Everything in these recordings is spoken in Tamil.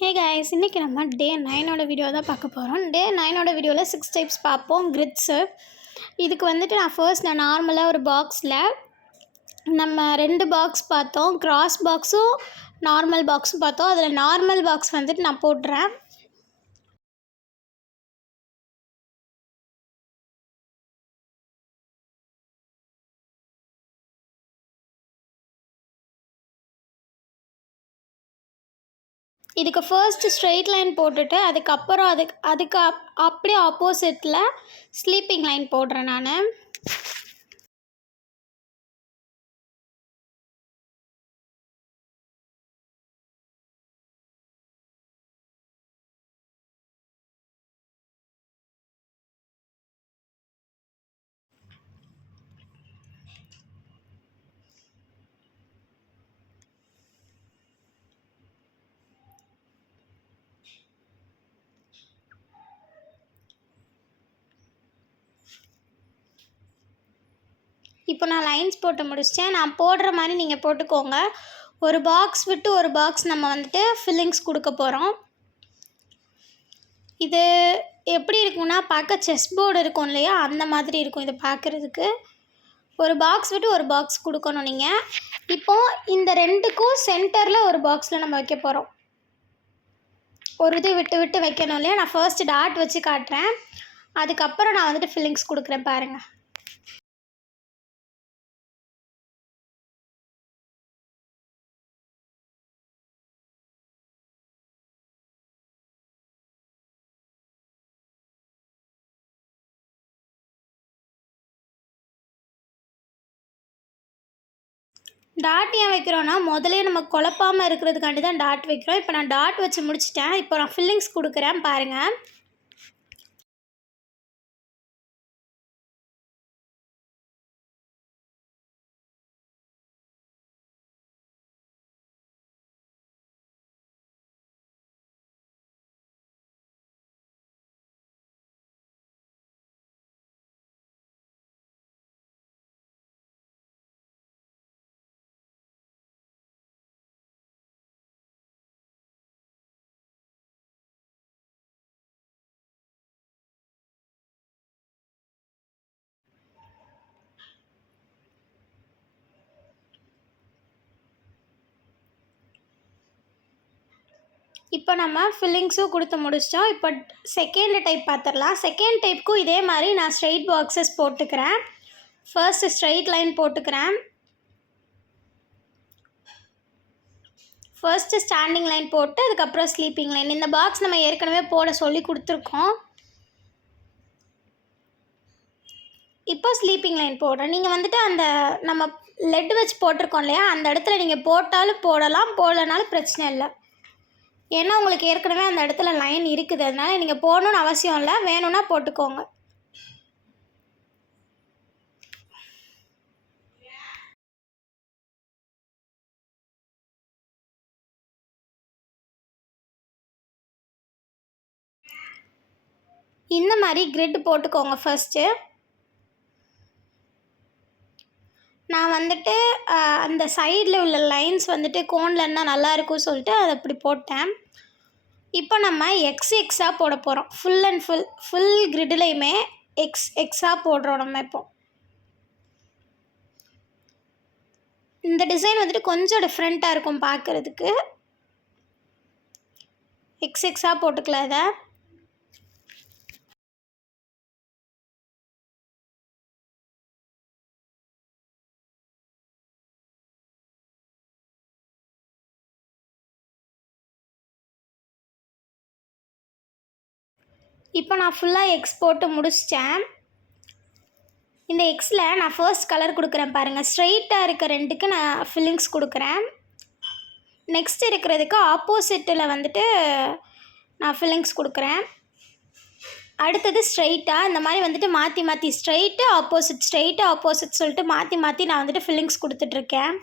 ஹே கைஸ், இன்றைக்கி நம்ம டே 9ஓட வீடியோ தான் பார்க்க போகிறோம். டே 9ஓட வீடியோவில் 6 டைப்ஸ் பார்ப்போம் கிரிட்ஸு. இதுக்கு வந்துட்டு நான் நார்மலாக ஒரு பாக்ஸில் நம்ம 2 பாக்ஸ் பார்த்தோம். கிராஸ் பாக்ஸும் நார்மல் பாக்ஸும் பார்த்தோம். அதில் நார்மல் பாக்ஸ் வந்துட்டு நான் போட்டுறேன். இதுக்கு ஃபர்ஸ்ட்டு ஸ்ட்ரெயிட் லைன் போட்டுட்டு அதுக்கப்புறம் அதுக்கு அப்படியே ஆப்போசிட்டில் ஸ்லீப்பிங் லைன் போடுறேன் நான். இப்போ நான் லைன்ஸ் போட்டு முடிச்சிட்டேன். நான் போடுற மாதிரி நீங்கள் போட்டுக்கோங்க. ஒரு பாக்ஸ் விட்டு ஒரு பாக்ஸ் நம்ம வந்துட்டு ஃபில்லிங்ஸ் கொடுக்க போகிறோம். இது எப்படி இருக்கும்னா பார்க்க செஸ் போர்டு இருக்கும் இல்லையா, அந்த மாதிரி இருக்கும் இது பார்க்குறதுக்கு. ஒரு பாக்ஸ் விட்டு ஒரு பாக்ஸ் கொடுக்கணும் நீங்கள். இப்போது இந்த ரெண்டுக்கும் சென்டரில் ஒரு பாக்ஸில் நம்ம வைக்க போகிறோம். ஒரு இது விட்டு விட்டு வைக்கணும் இல்லையா. நான் ஃபர்ஸ்ட்டு டாட் வச்சு காட்டுறேன், அதுக்கப்புறம் நான் வந்துட்டு ஃபில்லிங்ஸ் கொடுக்குறேன் பாருங்கள். டாட் ஏன் வைக்கிறோன்னா முதலே நம்ம குழப்பாமல் இருக்கிறதுக்காண்டி தான் டாட் வைக்கிறோம். இப்போ நான் டாட் வச்சு முடிச்சிட்டேன். இப்போ நான் ஃபில்லிங்ஸ் கொடுக்குறேன் பாருங்கள். இப்போ நம்ம ஃபில்லிங்ஸும் கொடுத்து முடிச்சிட்டோம். இப்போ செகண்ட் டைப் பார்த்துடலாம். செகண்ட் டைப்புக்கும் இதே மாதிரி நான் ஸ்ட்ரெயிட் பாக்ஸஸ் போட்டுக்கிறேன். ஃபர்ஸ்ட்டு ஸ்ட்ரெயிட் லைன் போட்டுக்கிறேன். ஃபர்ஸ்ட்டு ஸ்டாண்டிங் லைன் போட்டு அதுக்கப்புறம் ஸ்லீப்பிங் லைன். இந்த பாக்ஸ் நம்ம ஏற்கனவே போட சொல்லி கொடுத்துருக்கோம். இப்போ ஸ்லீப்பிங் லைன் போடுறேன். நீங்கள் வந்துட்டு அந்த நம்ம லெட் வச்சு போட்டிருக்கோம் இல்லையா, அந்த இடத்துல நீங்கள் போட்டாலும் போடலாம், போடலனாலும் பிரச்சனை இல்லை. ஏன்னா உங்களுக்கு ஏற்கனவே அந்த இடத்துல லைன் இருக்குது, அதனால் நீங்கள் போடணுன்னு அவசியம் இல்லை, வேணும்னா போட்டுக்கோங்க. இந்த மாதிரி கிரிட் போட்டுக்கோங்க ஃபர்ஸ்ட்டு. நான் வந்துட்டு அந்த சைடில் உள்ள லைன்ஸ் வந்துட்டு கோனில் இருந்தால் நல்லாயிருக்கும் சொல்லிட்டு அதை அப்படி போட்டேன். இப்போ நம்ம எக்ஸாக போட போகிறோம். ஃபுல் அண்ட் ஃபுல் கிரிட்லேயுமே எக்ஸாக போடுறோம் நம்ம. இப்போ இந்த டிசைன் வந்துட்டு கொஞ்சம் டிஃப்ரெண்ட்டாக இருக்கும் பார்க்குறதுக்கு. எக்ஸாக போட்டுக்கலாம் இதை. இப்போ நான் ஃபுல்லாக எக்ஸ் போட்டு முடிச்சிட்டேன். இந்த எக்ஸில் நான் ஃபர்ஸ்ட் கலர் கொடுக்குறேன் பாருங்கள். ஸ்ட்ரெயிட்டாக இருக்க ரெண்டுக்கு நான் ஃபில்லிங்ஸ் கொடுக்குறேன். நெக்ஸ்ட் இருக்கிறதுக்கு ஆப்போசிட்டில் வந்துட்டு நான் ஃபில்லிங்ஸ் கொடுக்குறேன். அடுத்தது ஸ்ட்ரெயிட்டாக இந்த மாதிரி வந்துட்டு மாற்றி ஸ்ட்ரெயிட்டு ஆப்போசிட் சொல்லிட்டு மாற்றி நான் வந்துட்டு ஃபில்லிங்ஸ் கொடுத்துட்ருக்கேன்.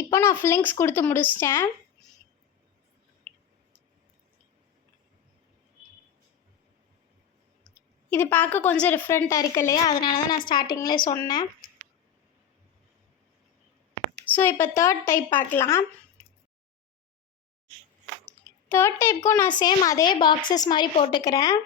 இப்போ நான் ஃபில்லிங்ஸ் கொடுத்து முடிச்சிட்டேன். இது பார்க்க கொஞ்சம் டிஃப்ரெண்ட்டாக இருக்கு இல்லையா, அதனால தான் நான் ஸ்டார்டிங்லேயே சொன்னேன். ஸோ இப்போ தேர்ட் டைப் பார்க்கலாம். தேர்ட் டைப்புக்கும் நான் சேம் அதே பாக்ஸஸ் மாதிரி போட்டுக்கிறேன்.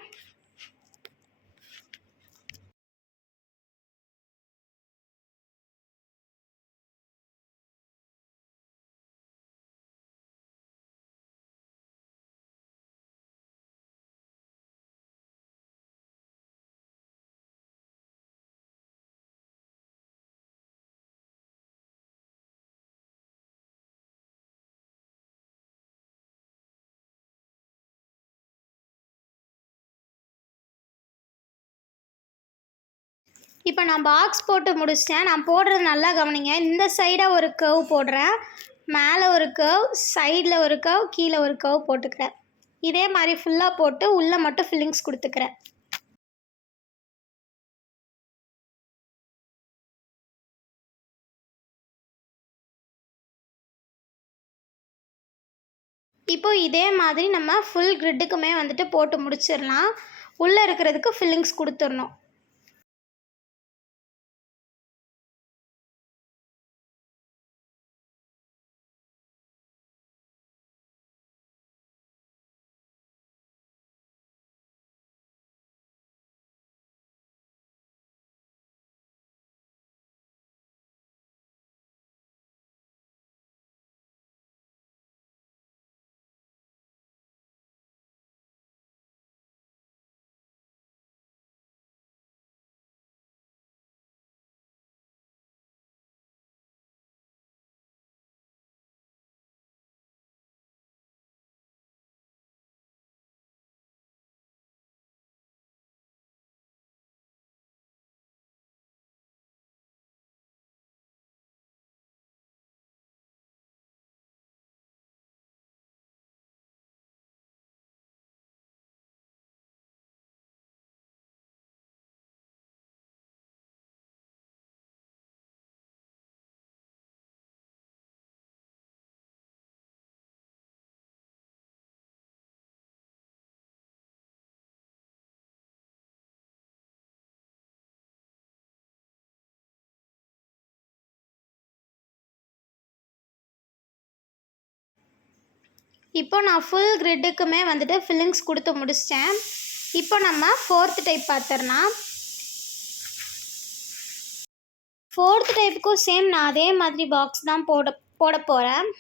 இப்போ நான் பாக்ஸ் போட்டு முடிச்சிட்டேன். நான் போடுறது நல்லா கவனிங்க. இந்த சைடாக ஒரு கர்வ் போடுறேன், மேலே ஒரு கர்வ், சைடில் ஒரு கர்வ், கீழே ஒரு கர்வ் போட்டுக்கிறேன். இதே மாதிரி ஃபுல்லாக போட்டு உள்ளே மட்டும் ஃபில்லிங்ஸ் கொடுத்துக்கிறேன். இப்போ இதே மாதிரி நம்ம ஃபுல் கிரிட்டுக்குமே வந்துட்டு போட்டு முடிச்சிடலாம். உள்ளே இருக்கிறதுக்கு ஃபில்லிங்ஸ் கொடுத்துடணும். இப்போ நான் ஃபுல் கிரிட்டுக்குமே வந்துட்டு ஃபில்லிங்ஸ் கொடுத்து முடிச்சிட்டேன். இப்போ நம்ம ஃபோர்த் டைப் பார்த்துடலாம். ஃபோர்த் டைப்புக்கும் சேம் நான் அதே மாதிரி பாக்ஸ் தான் போட போகிறேன்.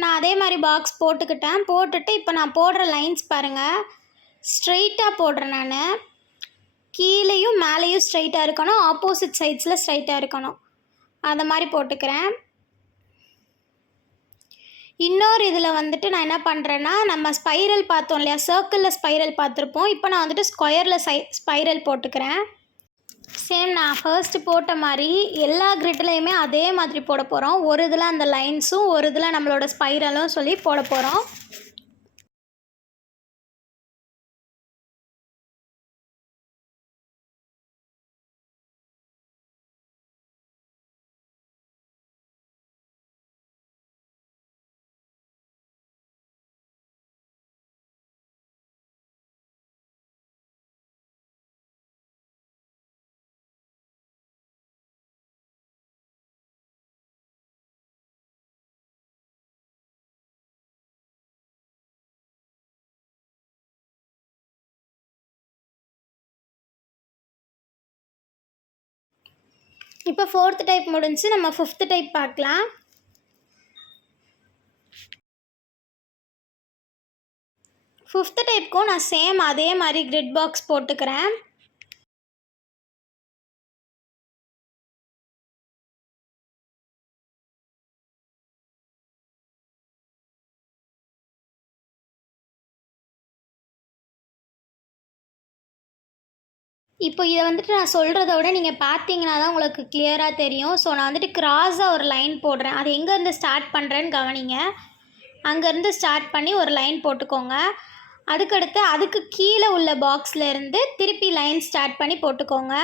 நான் அதே மாதிரி பாக்ஸ் போட்டுக்கிட்டேன். போட்டுட்டு இப்போ நான் போடுற லைன்ஸ் பாருங்கள், ஸ்ட்ரெயிட்டாக போடுறேன். நான் கீழேயும் மேலேயும் ஸ்ட்ரைட்டாக இருக்கணும், ஆப்போசிட் சைட்ஸில் ஸ்ட்ரைட்டாக இருக்கணும். அதை மாதிரி போட்டுக்கிறேன். இன்னொரு இதில் வந்துட்டு நான் என்ன பண்ணுறேன்னா, நம்ம ஸ்பைரல் பார்த்தோம் இல்லையா, சர்க்கிளில் ஸ்பைரல் பார்த்துருப்போம். இப்போ நான் வந்துட்டு ஸ்கொயரில் ஸ்பைரல் போட்டுக்கிறேன். சேம் நான் ஃபர்ஸ்ட்டு போட்ட மாதிரி எல்லா கிரிட்லேயுமே அதே மாதிரி போட போகிறோம். ஒரு இதில் அந்த லைன்ஸும் ஒரு இதில் நம்மளோட ஸ்பைரலும் சொல்லி போட போகிறோம். இப்போ ஃபோர்த் டைப் முடிஞ்சு நம்ம ஃபிஃப்த் டைப் பார்க்கலாம். ஃபிஃப்த் டைப்புக்கும் நான் சேம் அதே மாதிரி கிரிட் பாக்ஸ் போட்டுக்கிறேன். இப்போ இதை வந்துட்டு நான் சொல்கிறத விட நீங்கள் பார்த்தீங்கன்னா தான் உங்களுக்கு கிளியராக தெரியும். ஸோ நான் வந்துட்டு கிராஸாக ஒரு லைன் போடுறேன். அது எங்கேருந்து ஸ்டார்ட் பண்ணுறேன்னு கவனிங்க. அங்கேருந்து ஸ்டார்ட் பண்ணி ஒரு லைன் போட்டுக்கோங்க. அதுக்கடுத்து அதுக்கு கீழே உள்ள பாக்ஸில் இருந்து திருப்பி லைன் ஸ்டார்ட் பண்ணி போட்டுக்கோங்க.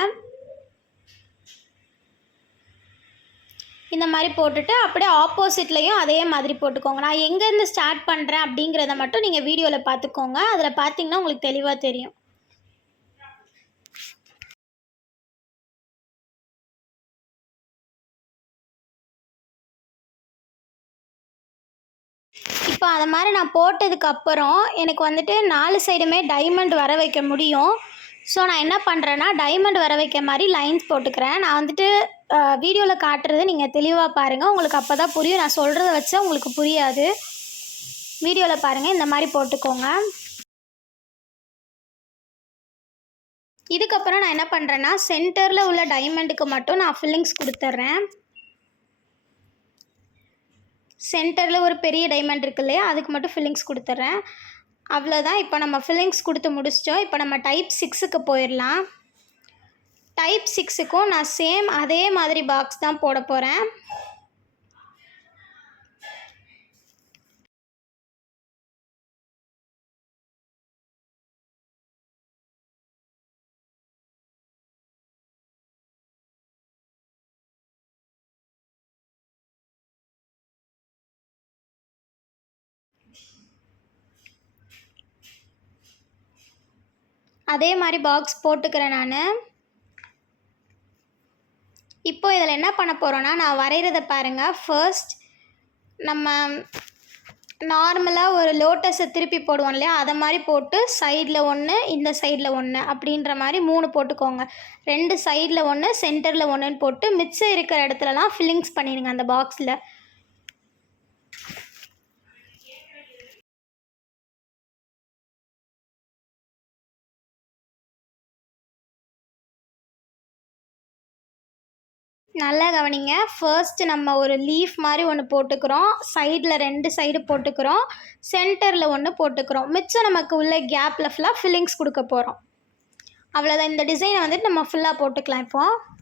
இந்த மாதிரி போட்டுட்டு அப்படியே ஆப்போசிட்லேயும் அதே மாதிரி போட்டுக்கோங்க. நான் எங்கேருந்து ஸ்டார்ட் பண்ணுறேன் அப்படிங்கிறத மட்டும் நீங்கள் வீடியோவில் பார்த்துக்கோங்க. அதில் பார்த்தீங்கன்னா உங்களுக்கு தெளிவாக தெரியும். இப்போ அதை மாதிரி நான் போட்டதுக்கப்புறம் எனக்கு வந்துட்டு 4 சைடுமே டைமண்ட் வர வைக்க முடியும். ஸோ நான் என்ன பண்ணுறேன்னா டைமண்ட் வர வைக்க மாதிரி லைன்ஸ் போட்டுக்கிறேன். நான் வந்துட்டு வீடியோவில் காட்டுறது நீங்கள் தெளிவாக பாருங்கள். உங்களுக்கு அப்போ தான் புரியும். நான் சொல்கிறத வச்சா உங்களுக்கு புரியாது. வீடியோவில் பாருங்கள். இந்த மாதிரி போட்டுக்கோங்க. இதுக்கப்புறம் நான் என்ன பண்ணுறேன்னா சென்டரில் உள்ள டைமண்டுக்கு மட்டும் நான் ஃபில்லிங்ஸ் கொடுத்துட்றேன். சென்டரில் ஒரு பெரிய டைமண்ட் இருக்கு இல்லையா, அதுக்கு மட்டும் ஃபில்லிங்ஸ் கொடுத்துட்றேன். அவ்வளோதான். இப்போ நம்ம ஃபில்லிங்ஸ் கொடுத்து முடிச்சிட்டோம். இப்போ நம்ம டைப் 6க்கு போயிடலாம். டைப் 6க்கும் நான் சேம் அதே மாதிரி பாக்ஸ் தான் போட போகிறேன். அதே மாதிரி பாக்ஸ் போட்டுக்கிறேன் நான். இப்போ இதில் என்ன பண்ண போகிறோன்னா நான் வரைகிறத பாருங்கள். ஃபர்ஸ்ட் நம்ம நார்மலாக ஒரு லோட்டஸை திருப்பி போடுவோம் இல்லையா, அதை மாதிரி போட்டு சைடில் ஒன்று இந்த சைடில் ஒன்று அப்படின்ற மாதிரி 3 போட்டுக்கோங்க. 2 சைடில் ஒன்று சென்டரில் ஒன்றுன்னு போட்டு மிச்சம் இருக்கிற இடத்துலலாம் ஃபில்லிங்ஸ் பண்ணிடுங்க அந்த பாக்ஸில். நல்லா கவனிங்க. ஃபர்ஸ்ட்டு நம்ம ஒரு லீஃப் மாதிரி ஒன்று போட்டுக்கிறோம். சைடில் 2 சைடு போட்டுக்கிறோம். சென்டரில் ஒன்று போட்டுக்கிறோம். மிச்சம் நமக்கு உள்ள கேப்பில் ஃபுல்லாக ஃபில்லிங்ஸ் கொடுக்க போகிறோம். அவ்வளோதான். இந்த டிசைனை வந்துட்டு நம்ம ஃபுல்லாக போட்டுக்கலாம். இப்போது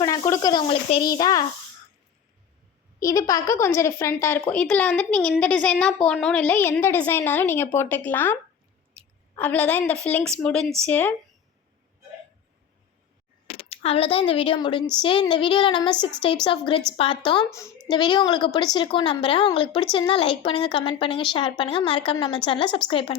இப்போ நான் கொடுக்குறது உங்களுக்கு தெரியுதா? இது பார்க்க கொஞ்சம் டிஃப்ரெண்ட்டாக இருக்கும். இதில் வந்துட்டு நீங்கள் இந்த டிசைன் தான் போடணுன்னு இல்லை, எந்த டிசைன்னாலும் நீங்கள் போட்டுக்கலாம். அவ்வளோதான். இந்த ஃபில்லிங்ஸ் முடிஞ்சு. அவ்வளோதான். இந்த வீடியோ முடிஞ்சு. இந்த வீடியோவில் நம்ம 6 டைப்ஸ் ஆஃப் கிரிட்ஸ் பார்த்தோம். இந்த வீடியோ உங்களுக்கு பிடிச்சிருக்கும் நம்புகிறேன். உங்களுக்கு பிடிச்சிருந்தா லைக் பண்ணுங்கள், கமெண்ட் பண்ணுங்கள், ஷேர் பண்ணுங்கள். மறக்காம நம்ம சேனலை சப்ஸ்கிரைப் பண்ணுங்கள்.